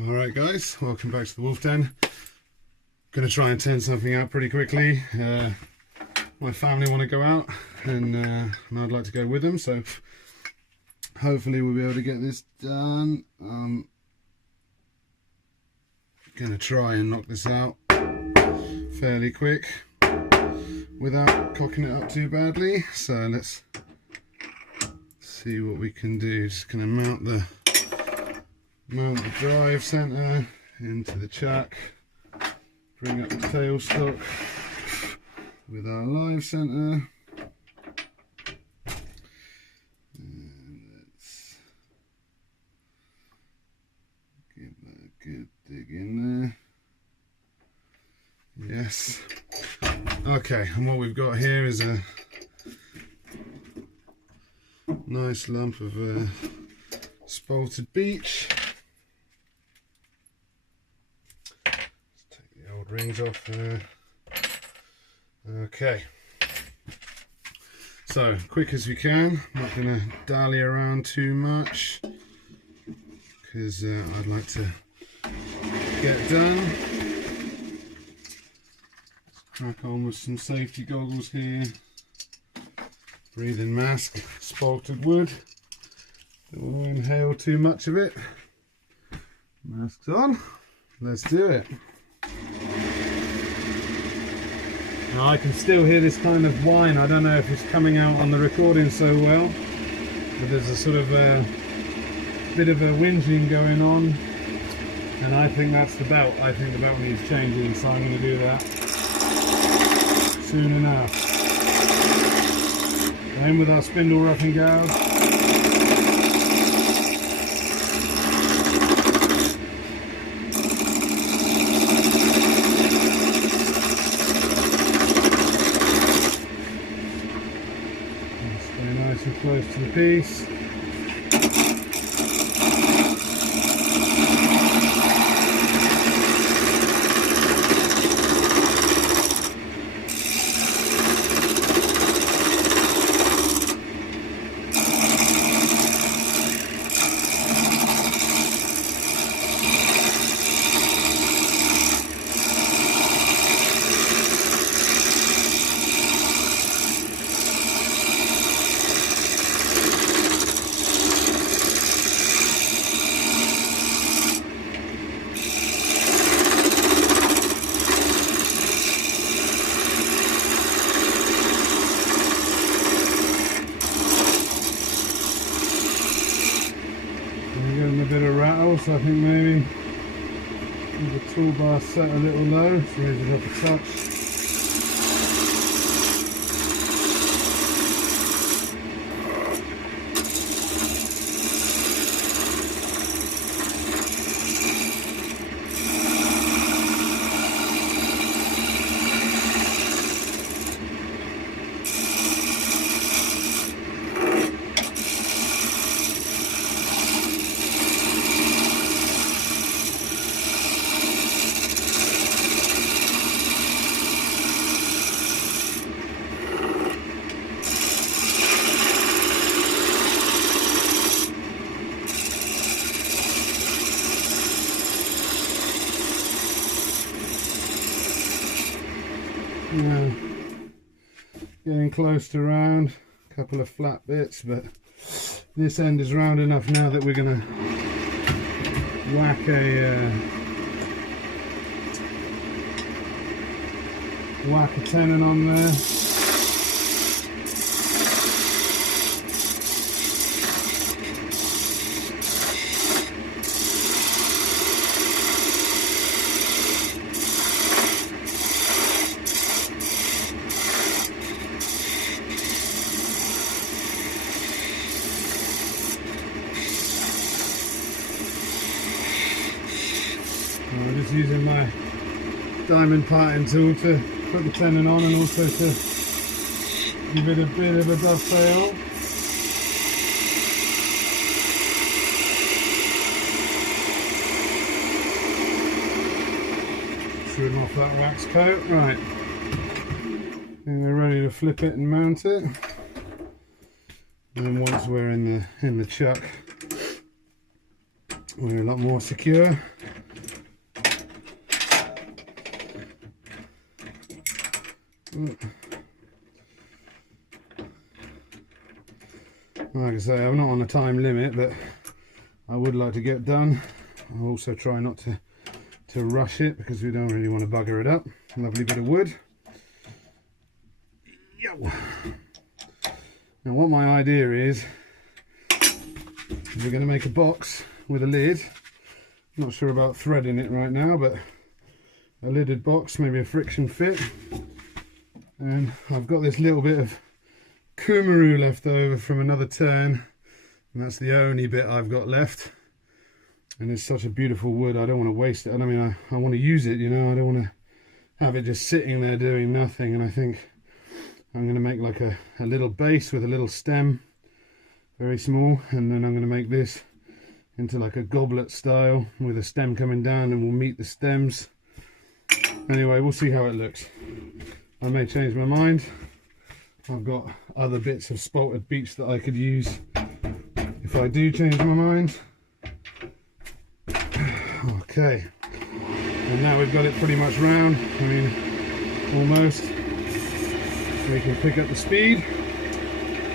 Alright guys, welcome back to the Wolf Den. Gonna try and turn something out pretty quickly. My family want to go out and I'd like to go with them, so hopefully we'll be able to get this done. Gonna try and knock this out fairly quick without cocking it up too badly, so let's see what we can do. Just gonna mount the drive center into the chuck, bring up the tailstock with our live center, and let's give that a good dig in there. Yes. Okay, and what we've got here is a nice lump of spalted beech. Rings off there. Okay, so quick as we can. I'm not going to dally around too much because I'd like to get done. Let's crack on with some safety goggles here. Breathing mask, spalted wood. Don't want to inhale too much of it. Masks on. Let's do it. Now I can still hear this kind of whine. I don't know if it's coming out on the recording so well, but there's a sort of bit of a whinging going on, and I think that's the belt. I think the belt needs changing, so I'm going to do that soon enough. In with our spindle roughing gouge. Close to the piece. So I think maybe the toolbar set a little low, so raise it up a touch. Now, getting close to round, a couple of flat bits, but this end is round enough now that we're going to whack a tenon on there. I'm just using my diamond parting tool to put the tenon on and also to give it a bit of a dovetail. Trim off that wax coat. Right, and we're ready to flip it and mount it. And then once we're in the chuck, we're a lot more secure. Like I say, I'm not on a time limit, but I would like to get done. I'll also try not to rush it, because we don't really want to bugger it up. Lovely bit of wood. Yo. Now what my idea is, we're going to make a box with a lid. I'm not sure about threading it right now, but a lidded box, maybe a friction fit. And I've got this little bit of Kumaru left over from another turn, and that's the only bit I've got left. And it's such a beautiful wood, I don't want to waste it. I mean, I want to use it, you know, I don't want to have it just sitting there doing nothing. And I think I'm going to make like a little base with a little stem, very small, and then I'm going to make this into like a goblet style with a stem coming down, and we'll meet the stems. Anyway, we'll see how it looks. I may change my mind. I've got other bits of spalted beech that I could use if I do change my mind. Okay, and now we've got it pretty much round, I mean almost. We can pick up the speed,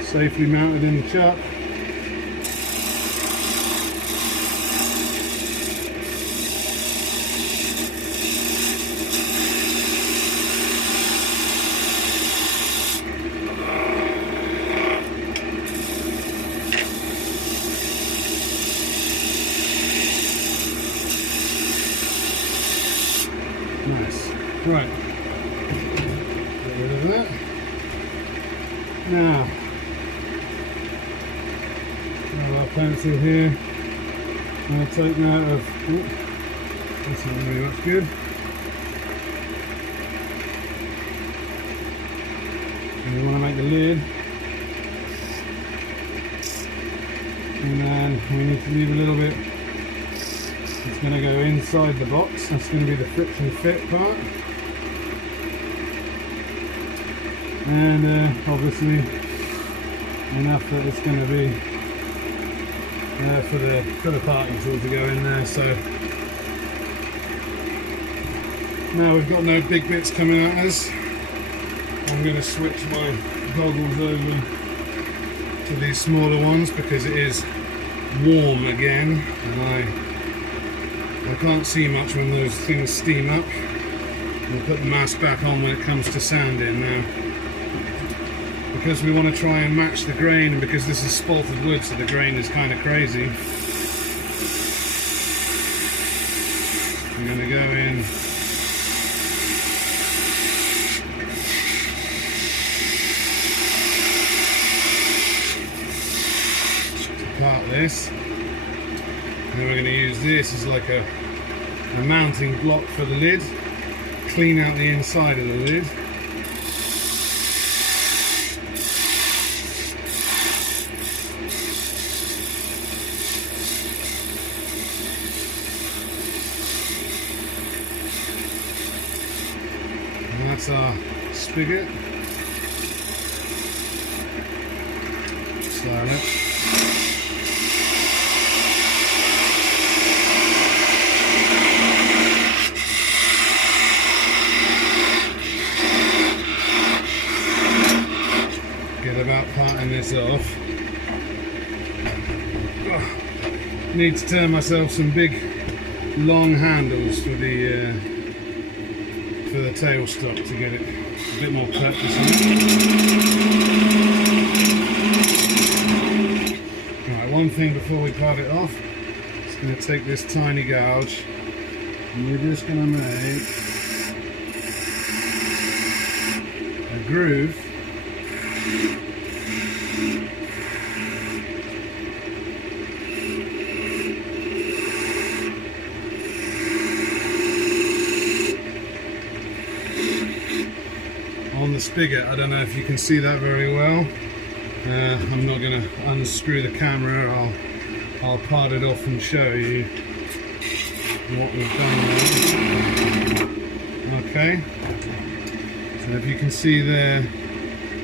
safely mounted in the chuck. Nice. Right. Get rid of that. Now, have our pencil here. I'm going to take note of. That's not really much good. And we want to make the lid. And then we need to leave a little bit. It's going to go inside the box. That's going to be the friction fit part. And obviously enough that it's going to be for the parting tool to go in there. So now we've got no big bits coming at us. I'm going to switch my goggles over to these smaller ones because it is warm again, and I can't see much when those things steam up. We'll put the mask back on when it comes to sanding now. Because we want to try and match the grain, and because this is spalted wood, so the grain is kind of crazy, I'm going to go in to part this. And then we're going to use this as like a mounting block for the lid. Clean out the inside of the lid. And that's our spigot. Slide it. About parting this off. Oh, need to turn myself some big long handles for the tailstock to get it a bit more purpose on it. Right, one thing before we part it off, just going to take this tiny gouge and we're just going to make a groove on the spigot. I don't know if you can see that very well. I'm not going to unscrew the camera. I'll part it off and show you what we've done there. Okay, so if you can see there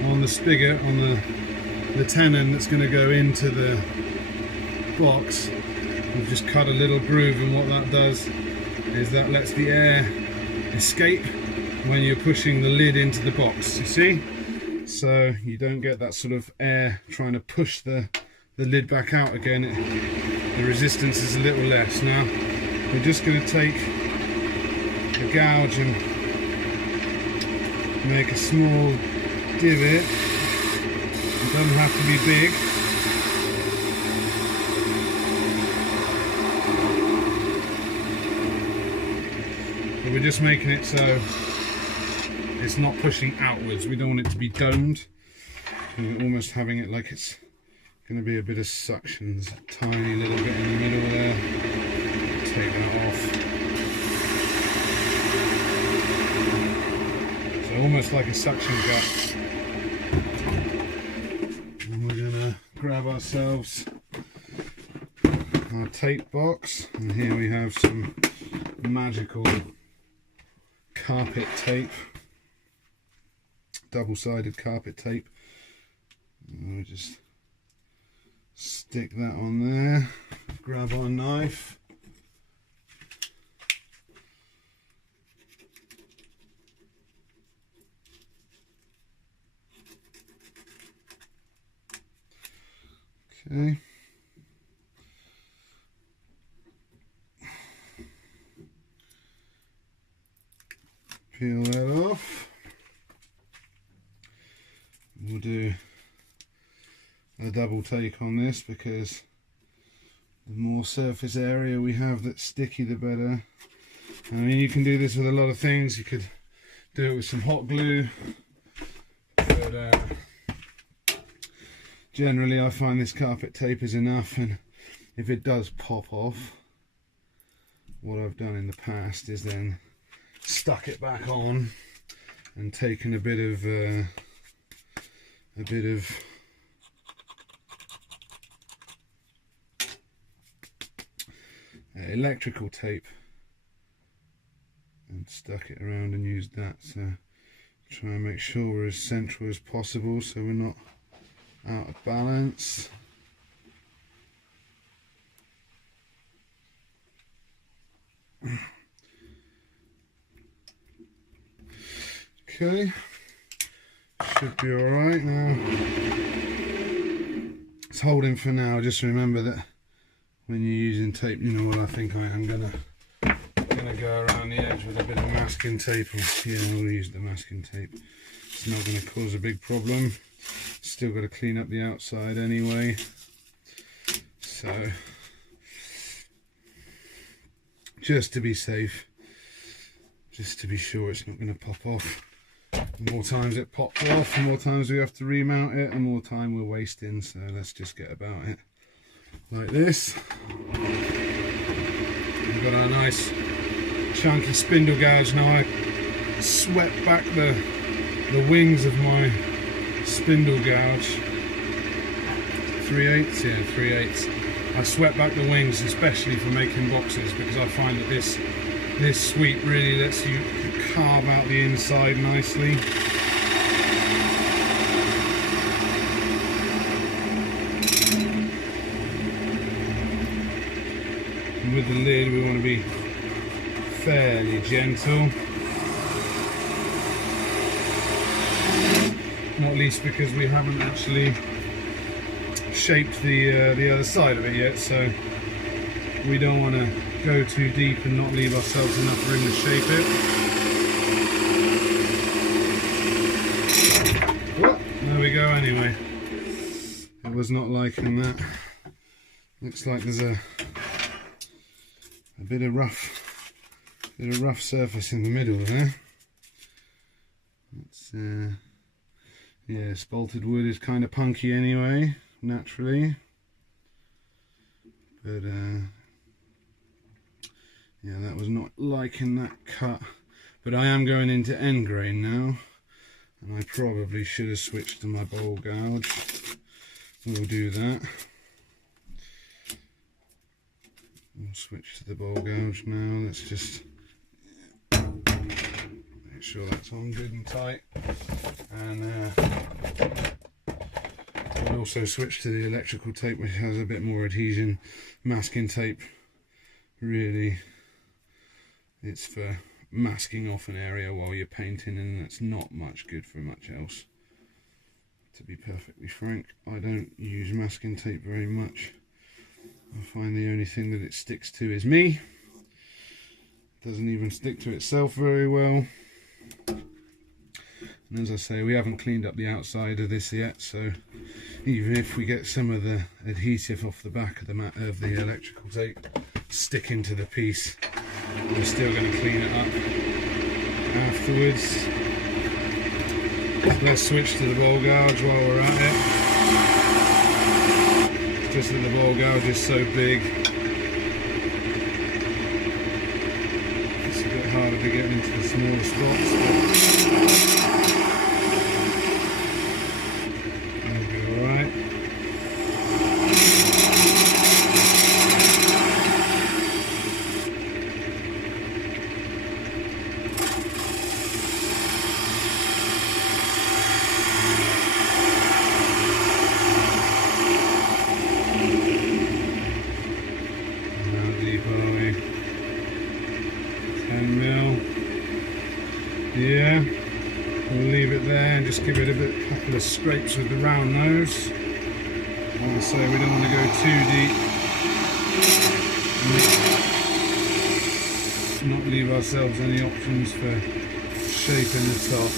on the spigot, on the tenon that's going to go into the box, we've just cut a little groove, and what that does is that lets the air escape when you're pushing the lid into the box, you see? So you don't get that sort of air trying to push the lid back out again. The resistance is a little less. Now we're just going to take a gouge and make a small divot. It doesn't have to be big. But we're just making it so it's not pushing outwards. We don't want it to be domed. We're almost having it like it's going to be a bit of suction. There's a tiny little bit in the middle there. Take that off. So almost like a suction cup. And we're going to grab ourselves our tape box, and here we have some magical carpet tape, double-sided carpet tape, and we just stick that on there, grab our knife, okay. Peel that off. We'll do a double take on this because the more surface area we have that's sticky, the better. I mean, you can do this with a lot of things. You could do it with some hot glue, but generally I find this carpet tape is enough, and if it does pop off, what I've done in the past is then stuck it back on and taken a bit of electrical tape and stuck it around and used that. So try and make sure we're as central as possible so we're not out of balance. Okay, should be alright now. It's holding for now. Just remember that when you're using tape, you know what I think I am gonna go around the edge with a bit of masking tape. Or, yeah, we'll use the masking tape. It's not going to cause a big problem. Still got to clean up the outside anyway. So, just to be safe, just to be sure it's not going to pop off. The more times it pops off, the more times we have to remount it, and more time we're wasting. So let's just get about it like this. We've got our nice chunky spindle gouge. Now I swept back the wings of my spindle gouge. 3/8, yeah, 3/8. I swept back the wings especially for making boxes, because I find that this sweep really lets you carve out the inside nicely. And with the lid we want to be fairly gentle, not least because we haven't actually shaped the other side of it yet, so we don't want to go too deep and not leave ourselves enough room to shape it. Well, there we go anyway. It was not liking that. Looks like there's a bit of rough surface in the middle there. It's yeah, spalted wood is kind of punky anyway, naturally, but yeah, that was not liking that cut. But I am going into end grain now, and I probably should have switched to my bowl gouge. We'll do that. We'll switch to the bowl gouge now. Let's just make sure that's on good and tight, and I also switched to the electrical tape, which has a bit more adhesion. Masking tape, really, it's for masking off an area while you're painting, and that's not much good for much else. To be perfectly frank, I don't use masking tape very much. I find the only thing that it sticks to is me. It doesn't even stick to itself very well. And as I say, we haven't cleaned up the outside of this yet, so even if we get some of the adhesive off the back of the electrical tape sticking to the piece, we're still going to clean it up afterwards. So let's switch to the ball gouge while we're at it. Just that the ball gouge is so big, it's a bit harder to get into the smaller spots. That'll be alright. Yeah, we'll leave it there and just give it a couple of scrapes with the round nose. Like I say, we don't want to go too deep and not leave ourselves any options for shaping the top.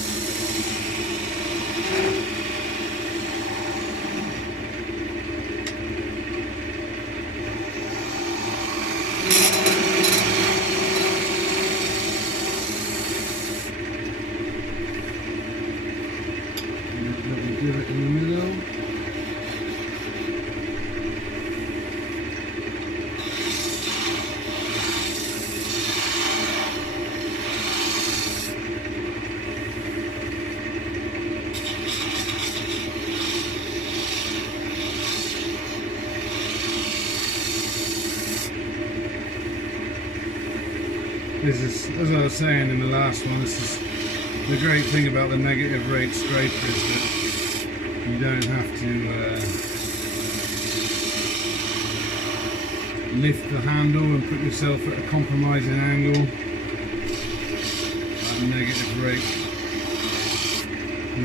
Give it in the middle. This is, as I was saying in the last one, this is the great thing about the negative rate scraper, is that you don't have to lift the handle and put yourself at a compromising angle. That negative rate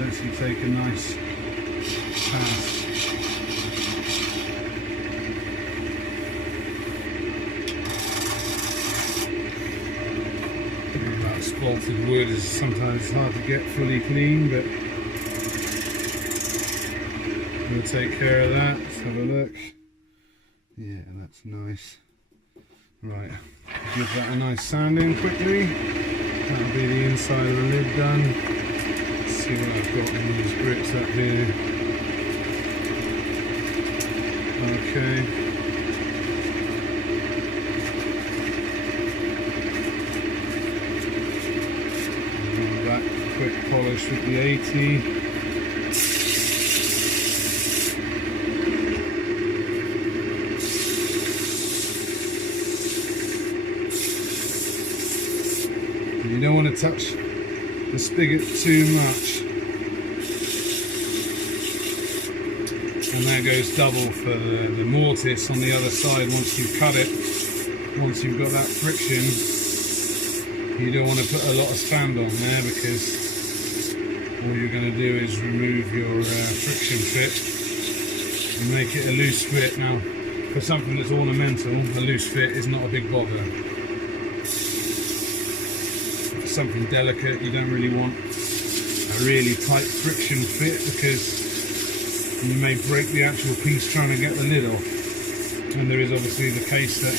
lets you take a nice pass. That spalted wood is sometimes hard to get fully clean, but we'll take care of that. Let's have a look. Yeah, that's nice. Right, give that a nice sanding quickly. That'll be the inside of the lid done. Let's see what I've got in these bricks up here. Okay. And that quick polish with the 80. You don't want to touch the spigot too much, and that goes double for the mortise on the other side. Once you've cut it, once you've got that friction, you don't want to put a lot of sand on there, because all you're going to do is remove your friction fit and make it a loose fit. Now, for something that's ornamental, a loose fit is not a big bother. Something delicate, you don't really want a really tight friction fit, because you may break the actual piece trying to get the lid off. And there is obviously the case that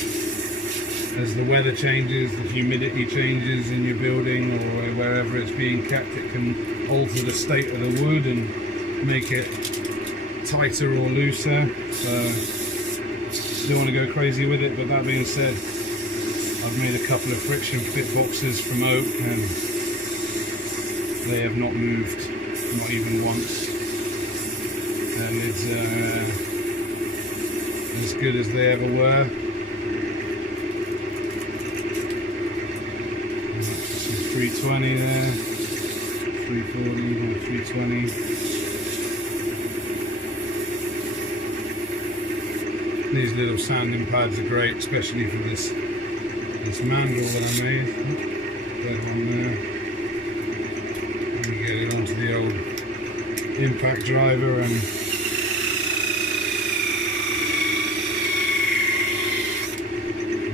as the weather changes, the humidity changes in your building or wherever it's being kept, it can alter the state of the wood and make it tighter or looser. So you don't want to go crazy with it. But that being said, I've made a couple of friction fit boxes from oak, and they have not moved, not even once. Their lids are as good as they ever were. Some 320 there, 340 and 320. These little sanding pads are great, especially for this mandrel that I made. That one there. And you get it onto the old impact driver and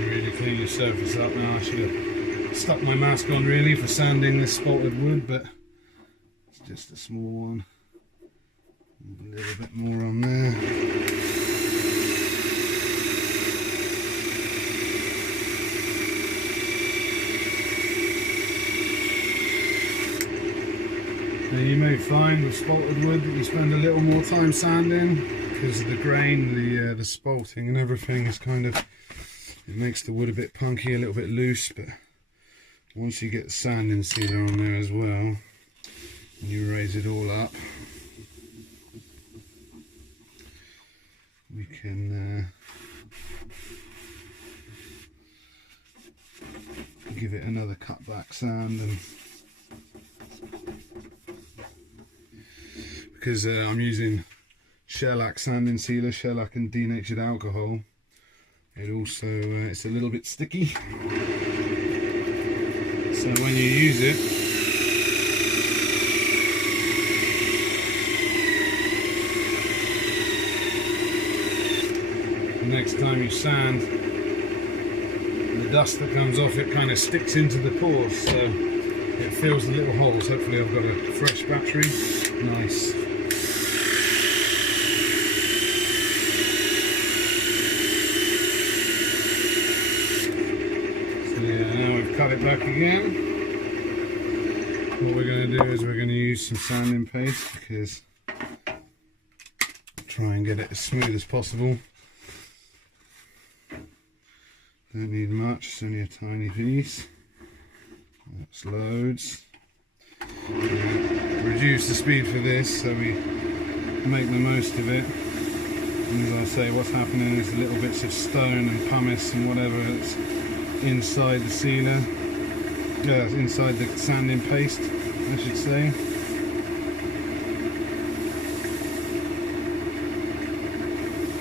really clean your surface up. Now I should have stuck my mask on really for sanding this spalted wood, but it's just a small one. A little bit more on there. Now you may find with spalted wood that you spend a little more time sanding because of the grain, the spalting and everything is kind of, it makes the wood a bit punky, a little bit loose, but once you get the sanding sealer on there as well, and you raise it all up, we can give it another cutback sand. And because I'm using shellac sanding sealer, shellac and denatured alcohol, it also it's a little bit sticky. So when you use it, the next time you sand, the dust that comes off it kind of sticks into the pores, so it fills the little holes. Hopefully I've got a fresh battery. Nice. Cut it back again. What we're going to do is we're going to use some sanding paste, because try and get it as smooth as possible. Don't need much, it's only a tiny piece. That's loads. Reduce the speed for this so we make the most of it. And as I say, what's happening is little bits of stone and pumice and whatever that's inside the sealer, inside the sanding paste, I should say.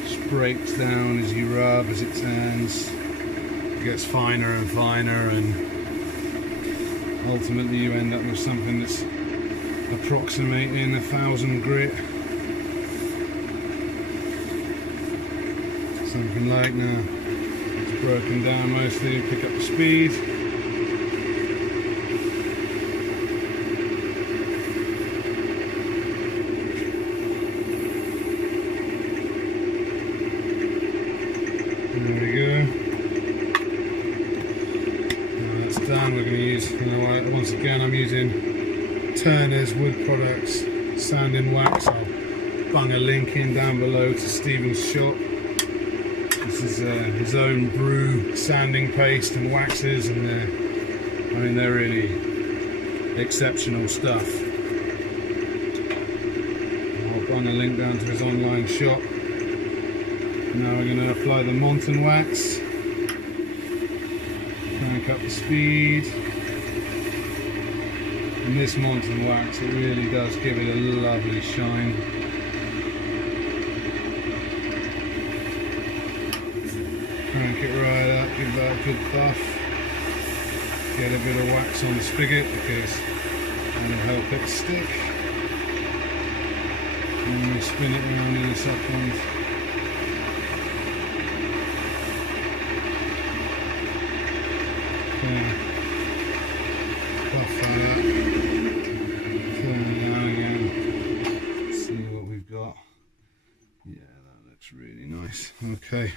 Just breaks down as you rub, as it turns. It gets finer and finer, and ultimately you end up with something that's approximating 1,000 grit. Something like now. Broken down mostly, pick up the speed. There we go. Now that's done. We're going to use, once again I'm using Turner's Wood Products sanding wax. I'll bung a link in down below to Stephen's shop. This is his own brew sanding paste and waxes, and they're really exceptional stuff. I'll put a link down to his online shop. Now we're going to apply the Monton wax, crank up the speed, and this Monton wax, it really does give it a lovely shine. Crank it right up, give that a good buff. Get a bit of wax on the spigot because that'll help it stick. And we spin it around in a second. Okay. Buff that up. Turn it down again. Let's see what we've got. Yeah, that looks really nice. Okay.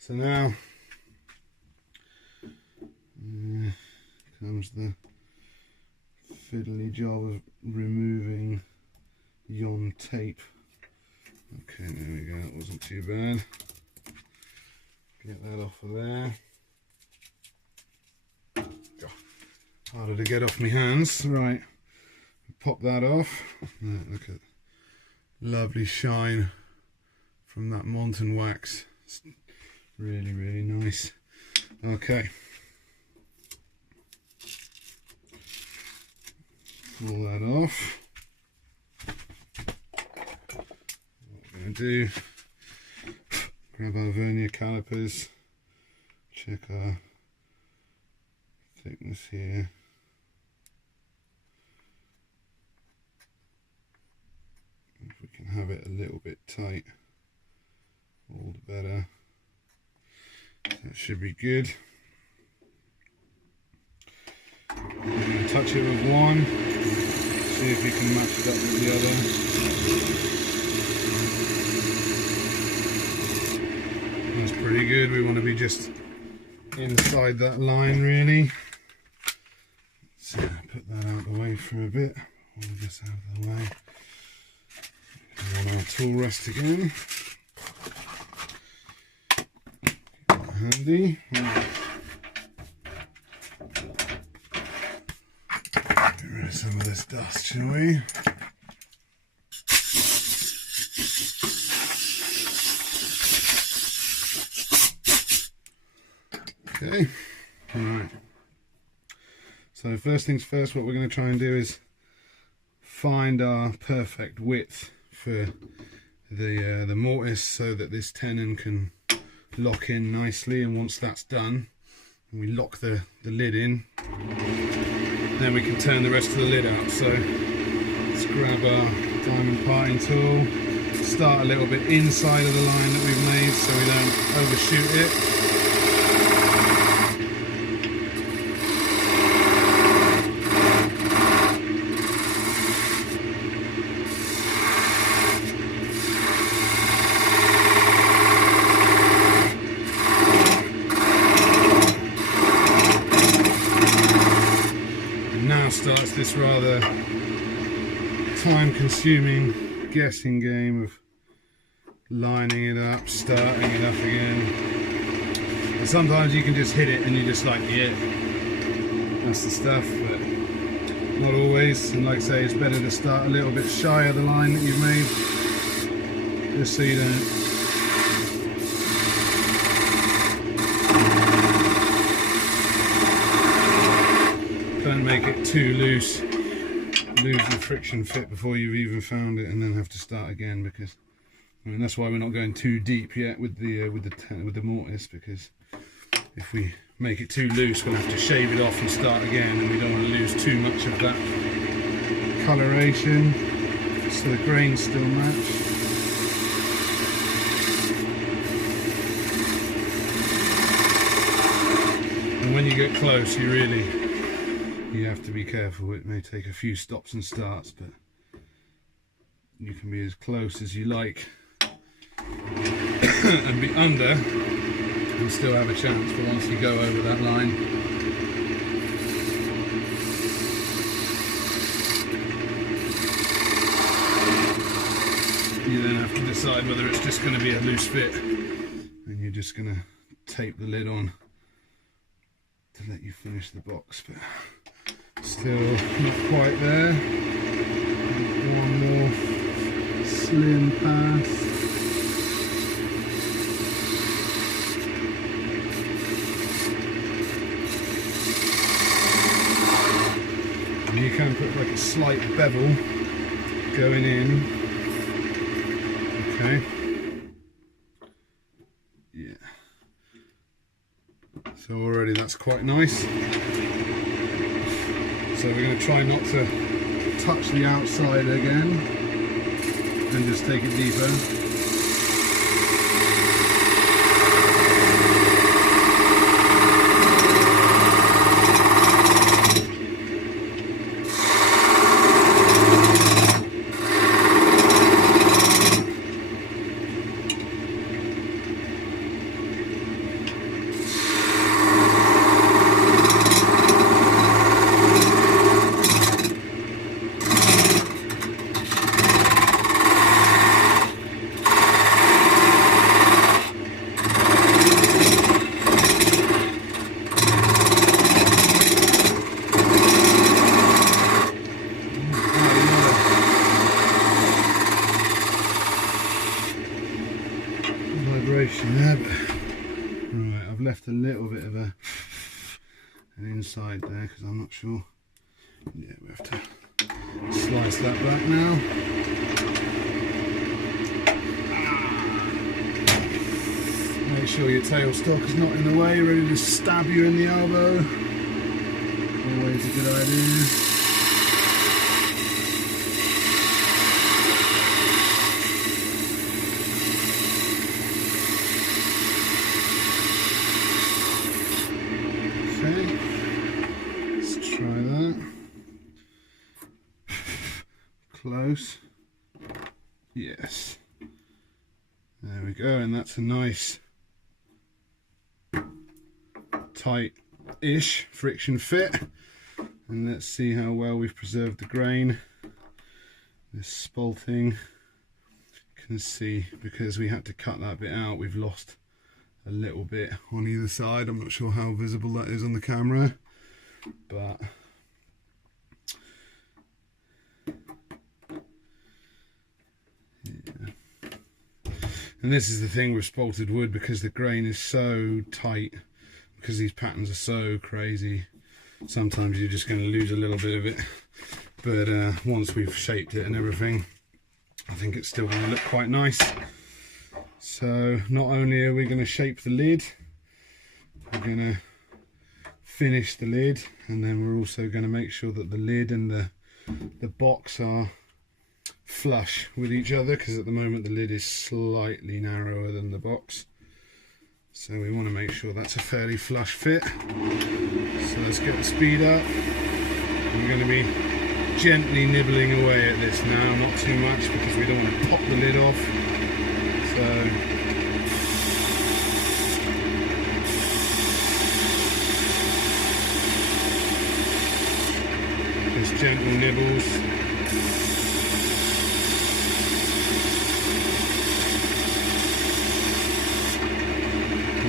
So now comes the fiddly job of removing yon tape. Okay, there we go, that wasn't too bad. Get that off of there. Harder to get off my hands. Right, pop that off. Look at lovely shine from that Monton wax. It's really, really nice. Okay. Pull that off. What we're going to do, Grab our vernier calipers, check our thickness here. If we can have it a little bit tight, all the better. That should be good. Touch it with one, see if we can match it up with the other. That's pretty good. We want to be just inside that line really. So put that out of the way for a bit. All this out of the way. On our tool rest again. Handy. Get rid of some of this dust, shall we? Okay, alright. So first things first, what we're going to try and do is find our perfect width for the mortise so that this tenon can lock in nicely, and once that's done and we lock the lid in, then we can turn the rest of the lid out. So let's grab our diamond parting tool, start a little bit inside of the line that we've made so we don't overshoot it. Starts this rather time-consuming guessing game of lining it up, starting it up again. And sometimes you can just hit it and you're just like, yeah, that's the stuff, but not always. And like I say, it's better to start a little bit shy of the line that you've made, just so you don't make it too loose, lose the friction fit before you've even found it, and then have to start again. Because I mean, that's why we're not going too deep yet with the mortise, because if we make it too loose, we'll have to shave it off and start again, and we don't want to lose too much of that coloration, so the grains still match. And when you get close, you have to be careful. It may take a few stops and starts, but you can be as close as you like and be under and still have a chance. But once you go over that line, you then have to decide whether it's just going to be a loose fit and you're just going to tape the lid on to let you finish the box. But still not quite there. One more slim pass. And you can put like a slight bevel going in. Okay. Yeah. So already that's quite nice. So we're going to try not to touch the outside again and just take it deeper. There, but right, I've left a little bit of an inside there because I'm not sure. Yeah, we have to slice that back now. sure your tailstock is not in the way, ready to stab you in the elbow. Always a good idea. Okay, let's try that. Close. Yes. There we go, and that's a nice tight-ish friction fit. And let's see how well we've preserved the grain. This spalting, you can see because we had to cut that bit out, we've lost a little bit on either side. I'm not sure how visible that is on the camera, but yeah. And this is the thing with spalted wood, because the grain is so tight, because these patterns are so crazy, sometimes you're just going to lose a little bit of it. But once we've shaped it and everything, I think it's still going to look quite nice. So not only are we going to shape the lid, we're going to finish the lid, and then we're also going to make sure that the lid and the box are flush with each other, because at the moment the lid is slightly narrower than the box, so we want to make sure that's a fairly flush fit. So let's get the speed up. We're going to be gently nibbling away at this now, not too much because we don't want to pop the lid off. So just gentle nibbles.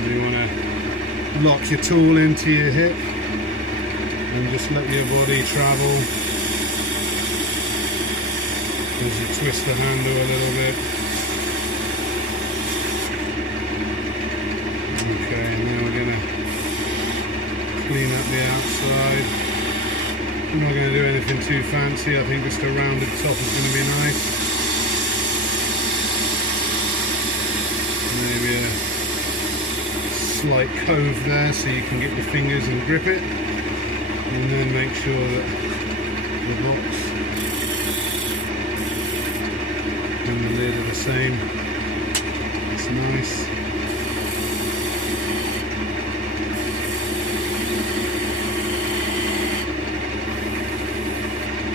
You want to lock your tool into your hip and just let your body travel as you twist the handle a little bit. Okay, now we're going to clean up the outside. I'm not going to do anything too fancy. I think just a rounded top is going to be nice. Maybe a slight cove there so you can get your fingers and grip it, and then make sure that the box and the lid are the same. It's nice.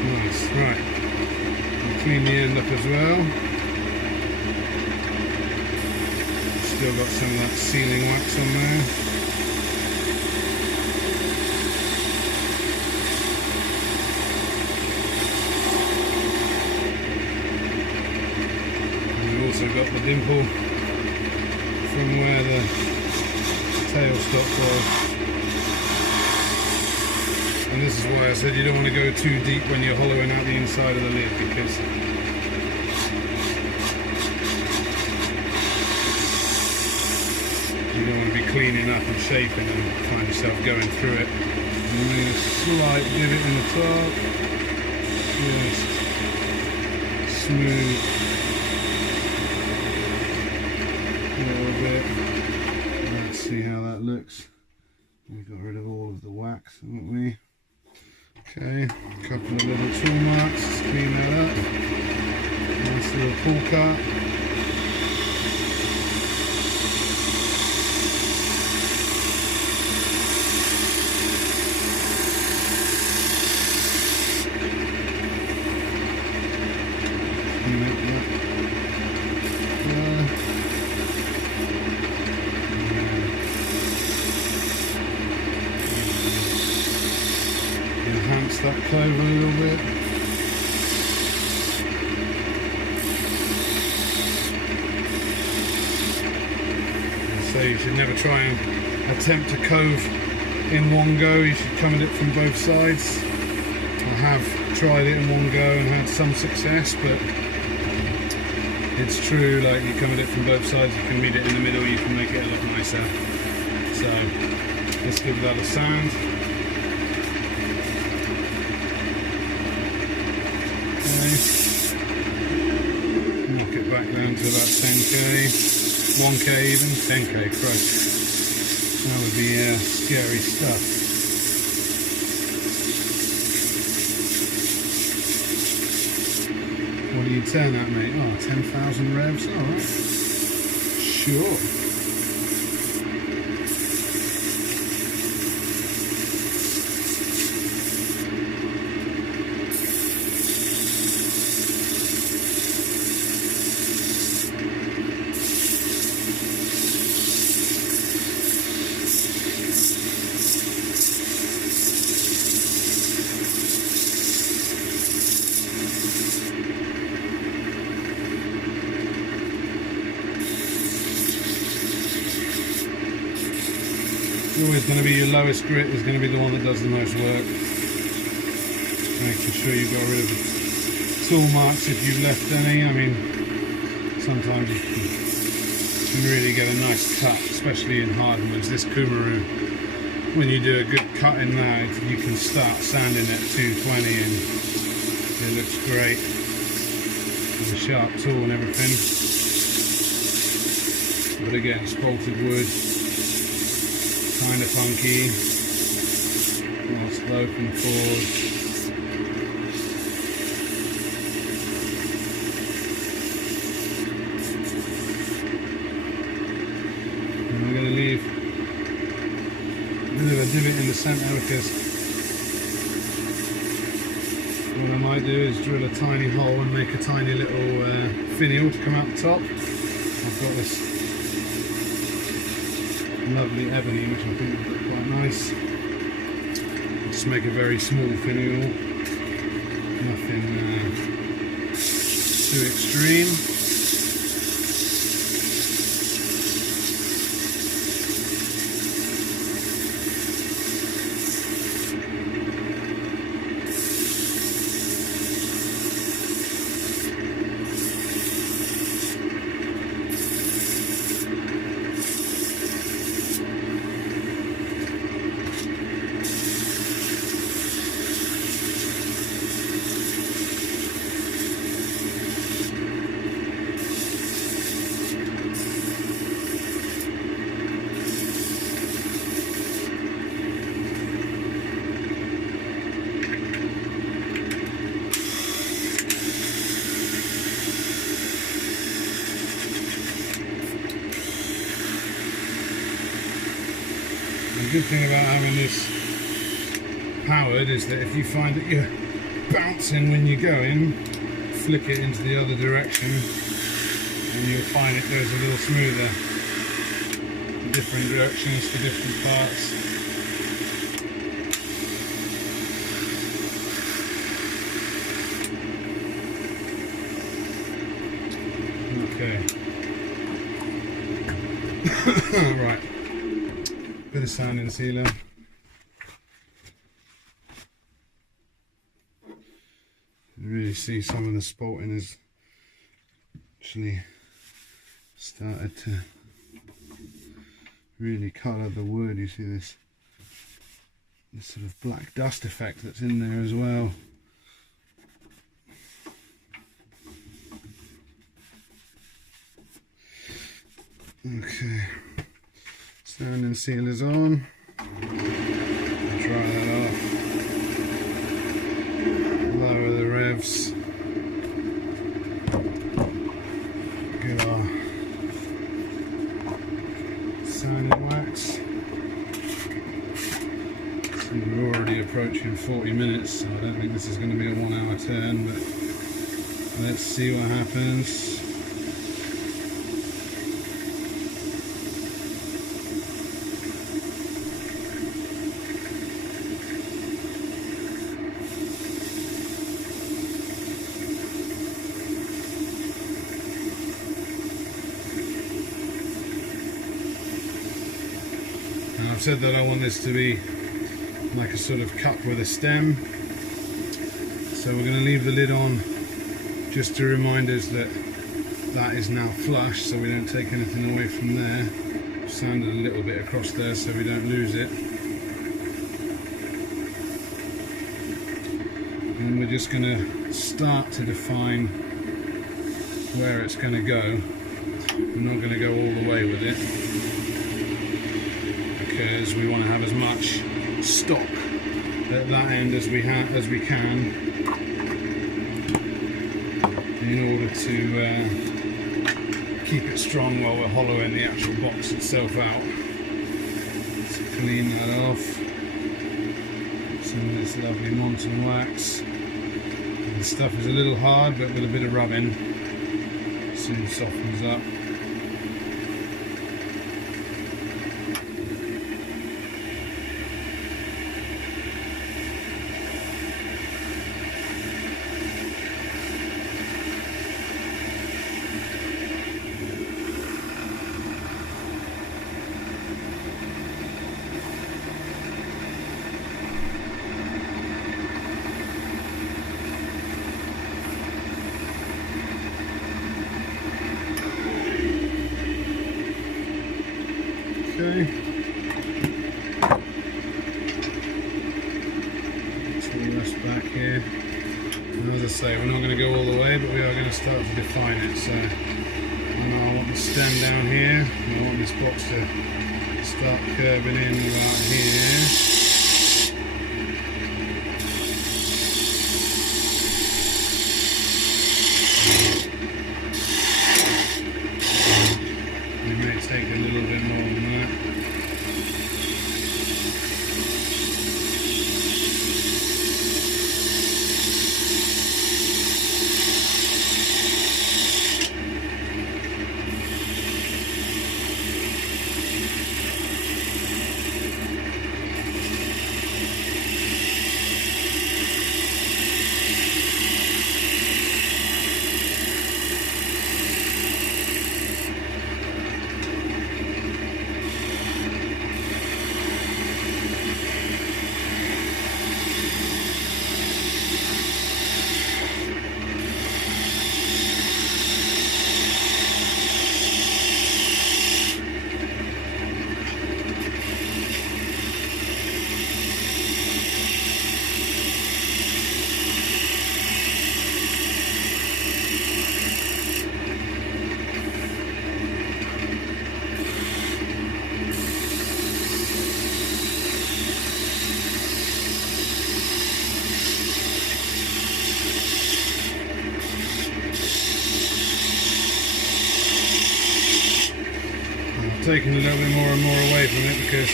Nice, right. I'll clean the end up as well. Still got some of that sealing wax on there. And we've also got the dimple from where the tailstock was. And this is why I said you don't want to go too deep when you're hollowing out the inside of the lid, because you don't want to be cleaning up and shaping and find yourself going through it. And then a slight divot in the top, just smooth a little bit. Let's see how that looks. We got rid of all of the wax, haven't we? Okay, a couple of little tool marks, let's clean that up. Nice little pull cut. Enhance that clove a little bit. So you should never try and attempt to cove in one go. You should come at it from both sides. I have tried it in one go and had some success, but it's true, like, you come at it from both sides, you can meet it in the middle, you can make it look nicer. So let's give that a sound. Okay. Knock it back down to about 10k. 1k even, 10k, Christ. That would be scary stuff. What do you turn that, mate? Oh, 10,000 revs, alright. Sure. Always going to be your lowest grit is going to be the one that does the most work. Making sure you've got rid of the tool marks if you've left any. I mean, sometimes you can really get a nice cut, especially in hardwoods. This Kumaru, when you do a good cut in that, you can start sanding at 220 and it looks great with a sharp tool and everything. But again, spalted wood, kind of funky, lots of open pores. And I'm going to leave a bit of a divot in the centre because what I might do is drill a tiny hole and make a tiny little finial to come out the top. I've got this lovely ebony which I think would look quite nice. Just make a very small finial, nothing too extreme. The good thing about having this powered is that if you find that you're bouncing when you're going, flick it into the other direction and you'll find it goes a little smoother. Different directions for different parts. Okay. Right. Bit of sanding sealer. You really see some of the spalting has actually started to really colour the wood. You see this sort of black dust effect that's in there as well. Okay. Sanding sealers on, dry that off, lower the revs, get our sanding wax. So we're already approaching 40 minutes, so I don't think this is going to be a 1 hour turn, but let's see what happens. I've said that I want this to be like a sort of cup with a stem, so we're going to leave the lid on just to remind us that that is now flush, so we don't take anything away from there. I've sanded a little bit across there so we don't lose it, and we're just going to start to define where it's going to go. We're not going to go all the way with it because we want to have as much stock at that end as we can in order to keep it strong while we're hollowing the actual box itself out. So clean that off. Some of this lovely Monton wax. The stuff is a little hard, but with a bit of rubbing, it soon softens up. Okay. Let's all the rest back here. And as I say, we're not going to go all the way, but we are going to start to define it. So I want the stem down here, and I want this box to start curving in about here. Take a little bit more than that. Taking a little bit more and more away from it because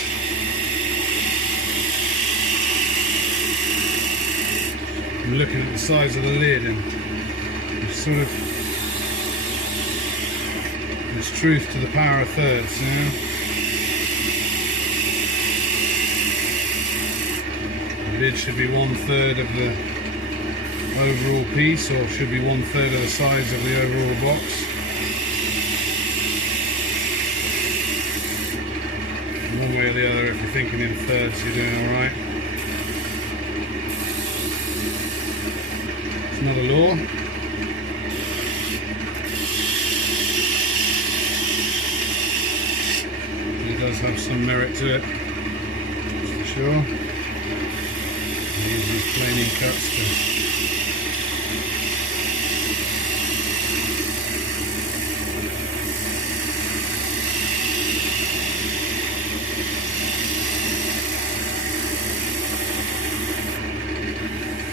I'm looking at the size of the lid, and there's truth to the power of thirds, you know? The lid should be 1/3 of the overall piece, or should be 1/3 of the size of the overall box. One way or the other, if you're thinking in thirds, you're doing alright. It's not a law. It does have some merit to it, that's for sure. I use these planing cuts to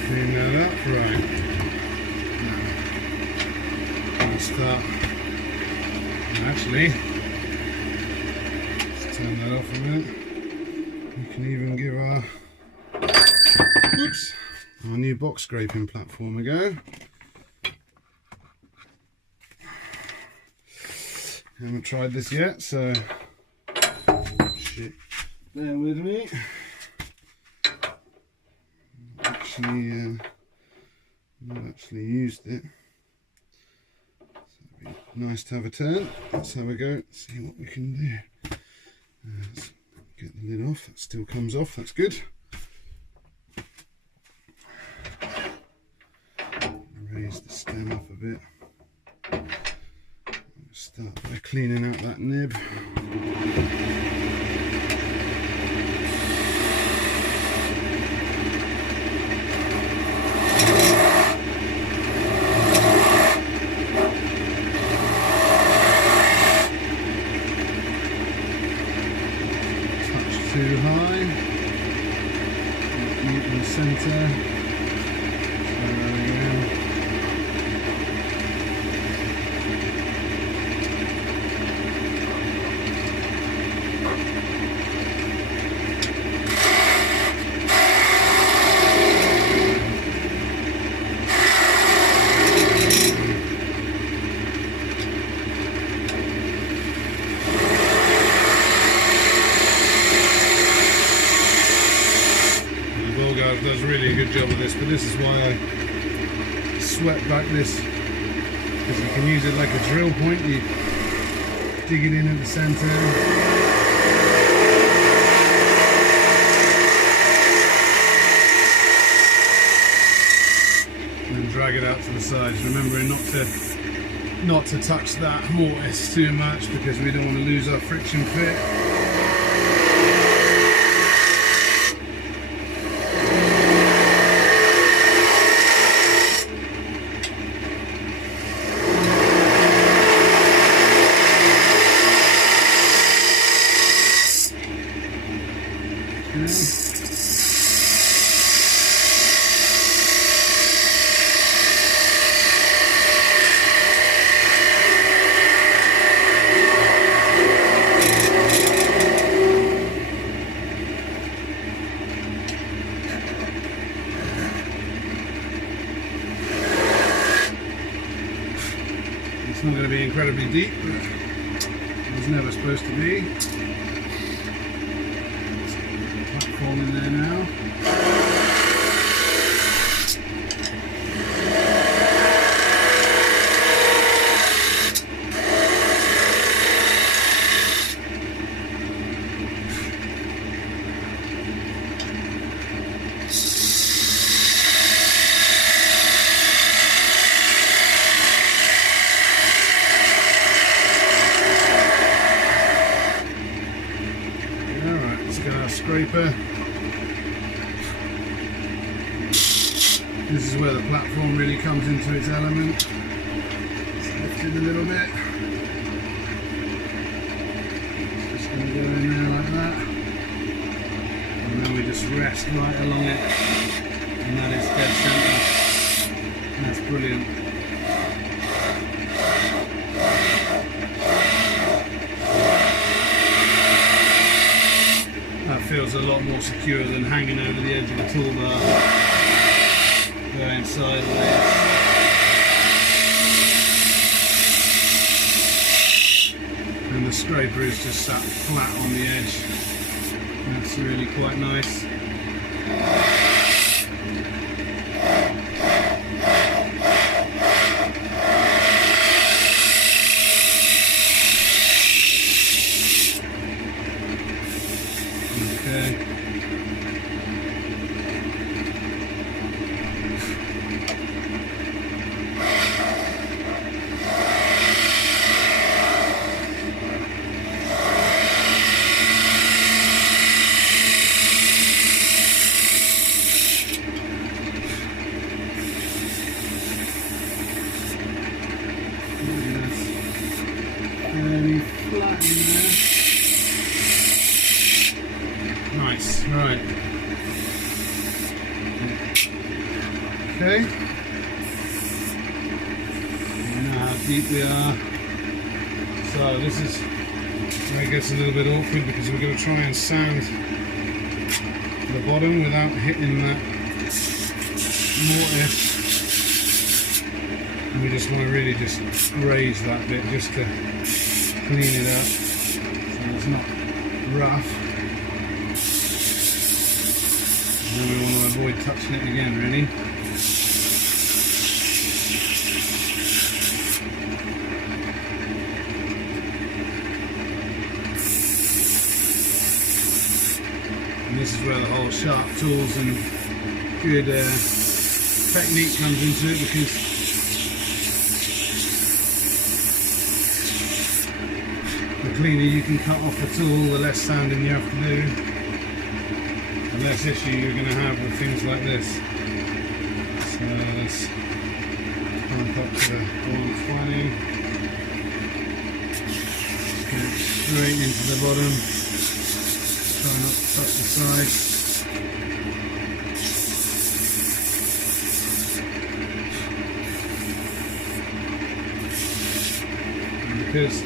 clean that up, right. Now, I'll start. Actually, let's turn that off a minute. We can even give our new box scraping platform a go. Haven't tried this yet, so bear with me. Not actually used it, so it'd be nice to have a turn. Let's have a go, see what we can do. Let's get the lid off. That still comes off, that's good. Raise the stem up a bit. Start by cleaning out that nib. meet in the centre. Does really a good job of this, but this is why I swept back this, because you can use it like a drill point. You dig it in at the centre and then drag it out to the sides, remembering not to touch that mortise too much because we don't want to lose our friction fit. It's not going to be incredibly deep, but it was never supposed to be. Platform in there now. Scraper. This is where the platform really comes into its element. It's lifted a little bit. Just going to go in there like that. And then we just rest right along it. And that is dead centre. That's brilliant. Feels a lot more secure than hanging over the edge of the toolbar, going sideways. And the scraper is just sat flat on the edge. That's really quite nice. Okay. Very flat in there. Nice, right. Okay. We know how deep we are. So this is where it gets a little bit awkward because we're going to try and sand the bottom without hitting that mortise. And we just want to really just raise that bit just to clean it up so it's not rough. And then we want to avoid touching it again, really. And this is where the whole sharp tools and good technique comes into it, because the cleaner you can cut off the tool, the less sanding you have to do, the less issue you're going to have with things like this. So let's pump up to the 120, get it straight into the bottom, try not to touch the sides. because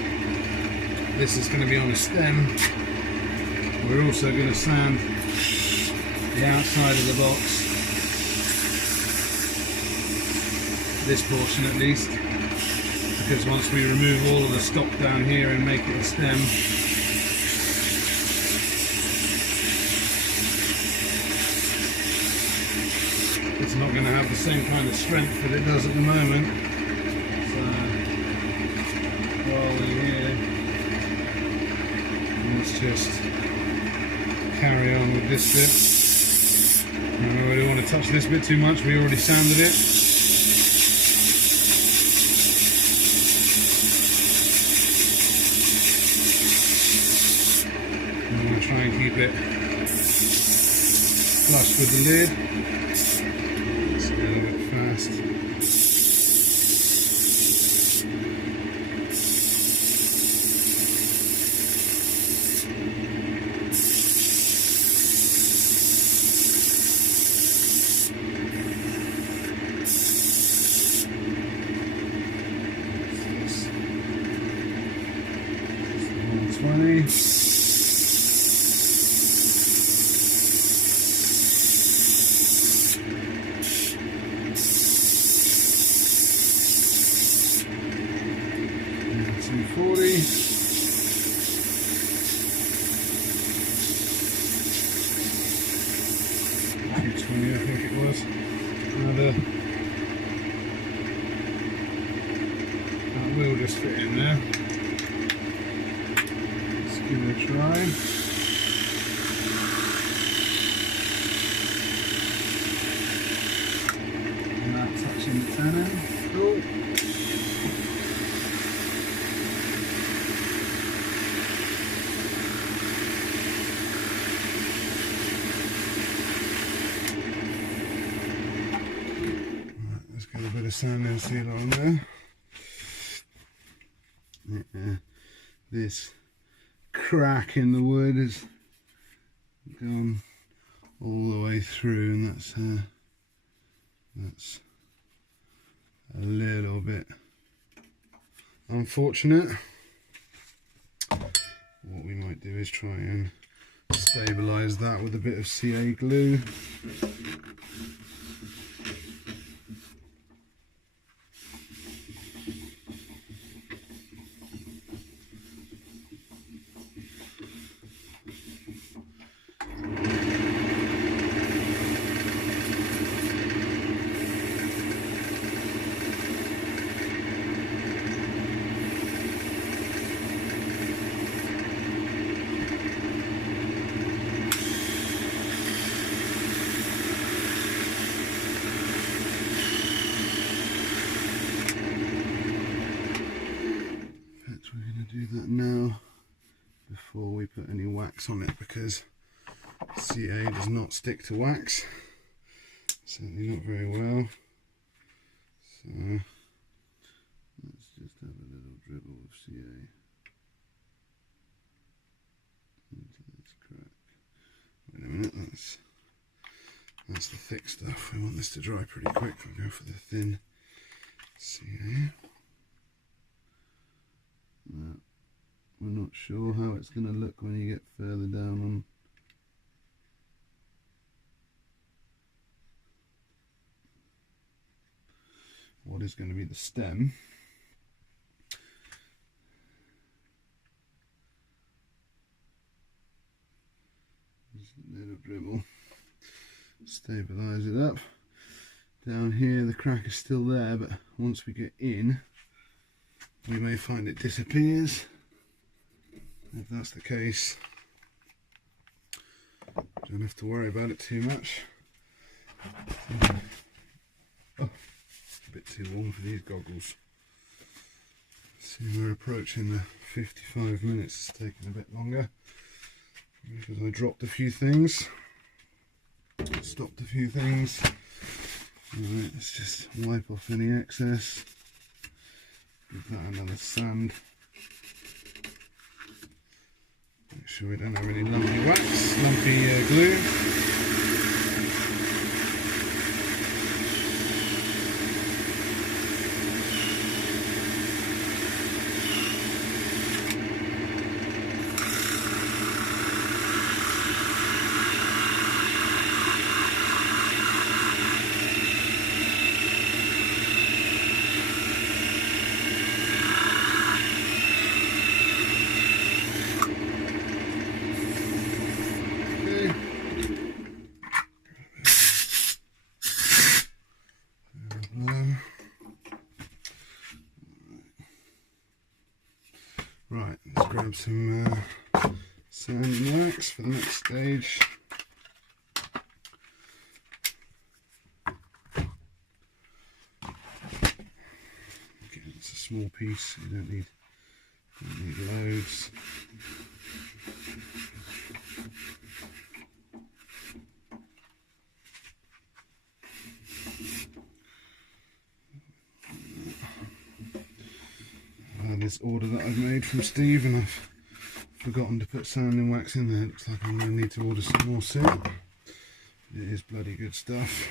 this is going to be on a stem, we're also going to sand the outside of the box, this portion at least, because once we remove all of the stock down here and make it a stem, it's not going to have the same kind of strength that it does at the moment. So while we're here, let's just carry on with this bit. We don't want to touch this bit too much, we already sanded it. I'm going to try and keep it flush with the lid. Let's go a little bit fast. That will just fit in there. Let's give it a try. And that touching the tenon. Cool. Let's get a bit of sand and sealer on there. This crack in the wood has gone all the way through, and that's a little bit unfortunate. What we might do is try and stabilise that with a bit of CA glue. We're going to do that now before we put any wax on it, because CA does not stick to wax, certainly not very well. So let's just have a little dribble of CA into this crack. Wait a minute, that's the thick stuff. We want this to dry pretty quick. We'll go for the thin CA. We're not sure how it's going to look when you get further down on what is going to be the stem. Just a little dribble, stabilise it up. Down here the crack is still there, but once we get in, we may find it disappears. If that's the case, don't have to worry about it too much. Oh, a bit too warm for these goggles. See, we're approaching the 55 minutes. It's taking a bit longer because I dropped a few things, stopped a few things. Alright, let's just wipe off any excess. Give that another sand. Make sure we don't have any lumpy wax, lumpy glue. grab some sand and wax for the next stage. Okay, it's a small piece, you don't need loads. This order that I've made from Steve, and I've forgotten to put sand and wax in there. It looks like I'm going to need to order some more soon. It is bloody good stuff.